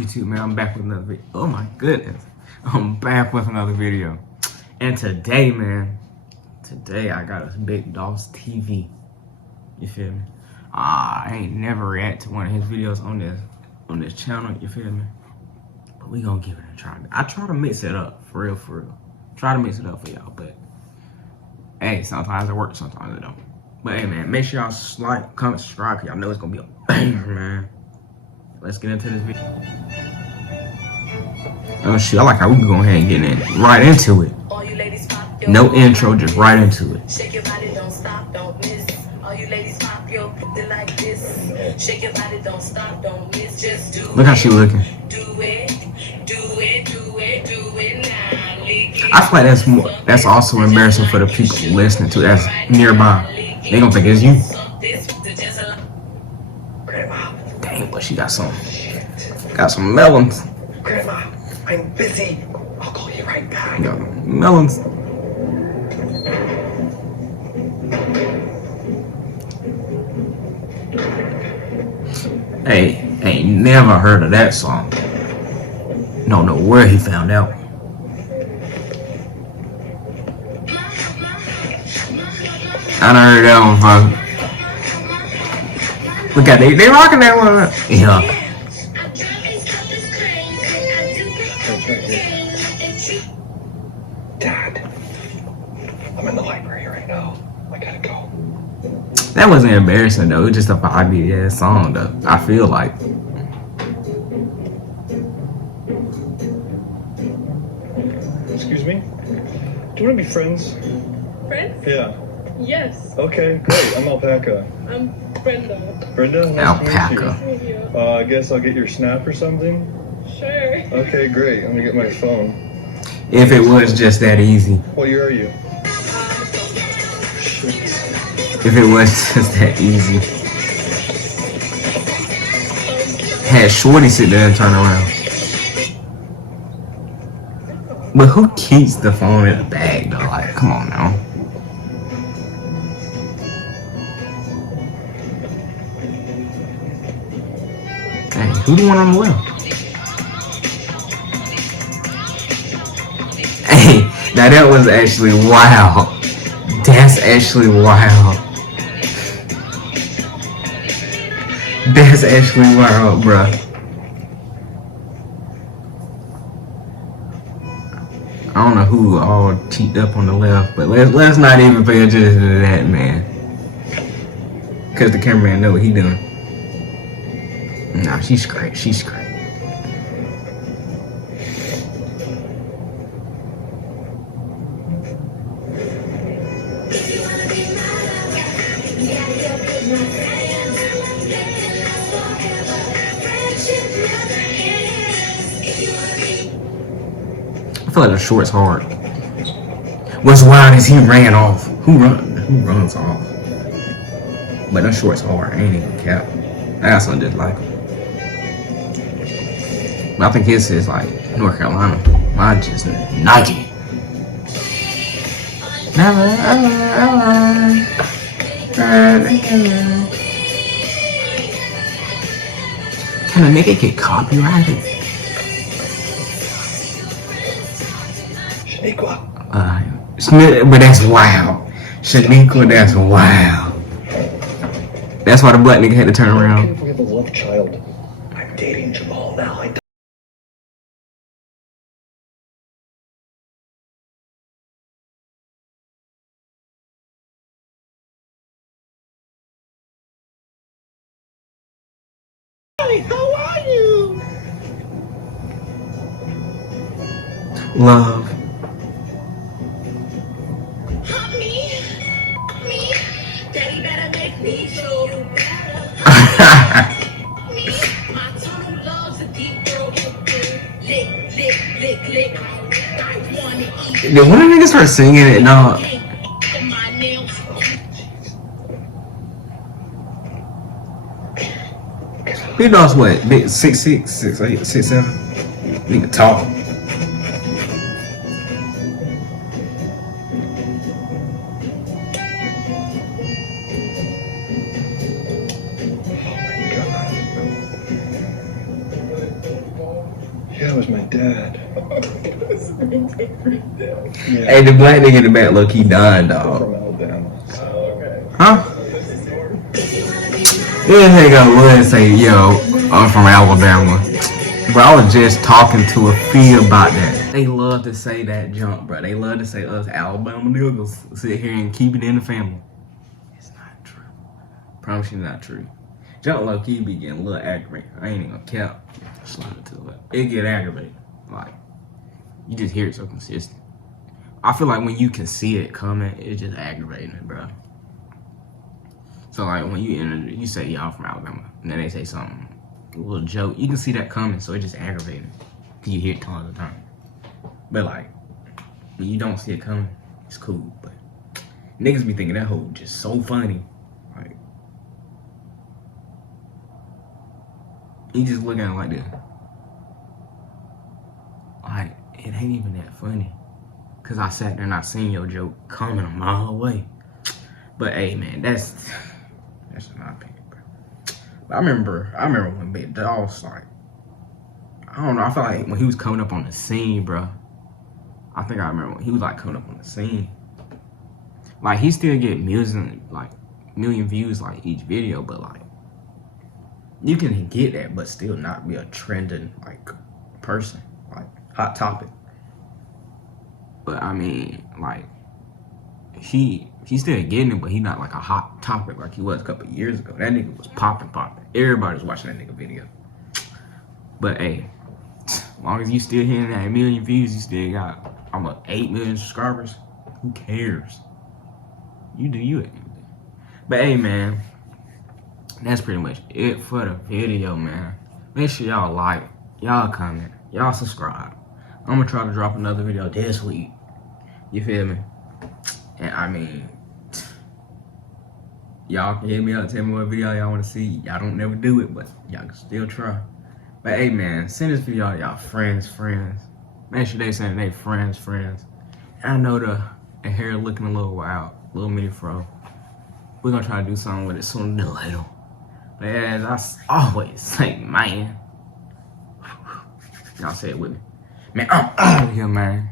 YouTube, man? I'm back with another video. Oh my goodness. I'm back with another video. And today, man, I got a BigDawsTv. You feel me? I ain't never react to one of his videos on this channel, you feel me? But we gonna give it a try. I try to mix it up, for real. Try to mix it up for y'all, but hey, sometimes it works, sometimes it don't. But hey, man, make sure y'all like, comment, subscribe, cause y'all know it's gonna be a banger, man. Let's get into this video. Oh shit, I like how we can go ahead and get right into it. No intro, just right into it. Shake your body, don't stop, don't miss. All you ladies pop your booty like this. Shake your body, don't stop, don't miss. Just do it. Look how she looking. Do it now. I feel like that's also embarrassing for the people listening to that's nearby. They gonna think it's you. Grandma. Dang, but she got some melons. Grandma, I'm busy. I'll call you right back. Yo, melons. Hey, ain't never heard of that song. Don't know where he found out. I done heard that one, bro. Look at they rocking that one. Yeah. Dad, I'm in the library right now. I gotta go. That wasn't embarrassing though. It was just a vibey ass song though. I feel like. Excuse me? Do you want to be friends? Friends? Yeah. Yes. Okay, great. I'm Alpaca. I'm Brenda. Brenda? Nice Alpaca. to meet you. I guess I'll get your snap or something. Sure. Okay, great. I'm gonna get my phone. If it was just that easy. What year are you? If it was just that easy. Had Shorty sit there and turn around. But who keeps the phone in the bag though? Like, come on now. Hey, who the one on the left? Hey, now that was actually wild. That's actually wild. That's actually wild, bruh. I don't know who all cheeked up on the left, but let's not even pay attention to that, man. Cause the cameraman know what he doing. Nah, she's great. She's great. I feel like the short's hard. What's wild is he ran off. Who runs off? But that short's hard. I ain't even cap. I got something just like him. But I think his is like North Carolina. Mine just Nike. Can a nigga get copyrighted? But that's wild. Shaniqua, that's wild. That's why the black nigga had to turn around. We have a love child. I'm dating Jamal now. Hey, how are you? Love. Daddy better make me show you better. My tongue loves a deep throat. Lick. I wanna eat. Did one of the niggas start singing it? No. Big Daw's what? Big 6'6", 6'8", 6'7". Nigga tall. was my dad. Yeah. Hey, the black nigga in the back, look, he dying, dog. From Alabama. Huh? This nigga would say, yo, I'm from Alabama. Bro, I was just talking to a few about that. They love to say that junk, bro. They love to say us Alabama niggas sit here and keep it in the family. It's not true. Promise you not true. Junk low key be getting a little aggravated. I ain't even gonna cap. Slide it to the left. It get aggravated. Like, you just hear it so consistent. I feel like when you can see it coming, it's just aggravating, bro. So like when you say y'all from Alabama, and then they say something, a little joke, you can see that coming, so it's just aggravating. Cause you hear it tons of the time. But like, when you don't see it coming, it's cool. But niggas be thinking that hoe just so funny. Like, you just look at it like this. Like, it ain't even that funny. Cause I sat there and I seen your joke coming a mile away. But hey man, that's my opinion, bro. But I remember when BigDaw's like, I don't know, I felt like when he was coming up on the scene, bro. I think I remember when he was like coming up on the scene. Like he still get million views like each video, but like you can get that but still not be a trending like person, like hot topic. But I mean, like he's still getting it, but he not like a hot topic like he was a couple of years ago. That nigga was popping. Everybody was watching that nigga video. But hey, as long as you still hitting that 1 million views, you still got almost 8 million subscribers. Who cares? You do you. But hey, man, that's pretty much it for the video, man. Make sure y'all like, y'all comment, y'all subscribe. I'm gonna try to drop another video this week. You feel me? And I mean, y'all can hit me up, tell me what video y'all want to see. Y'all don't never do it, but y'all can still try. But hey, man, send this video to y'all friends. Make sure they send it to their friends. And I know the hair looking a little wild, little mini fro. We're gonna try to do something with it sooner than later. But as I always say, man, y'all say it with me. Man, I'm out of here, man.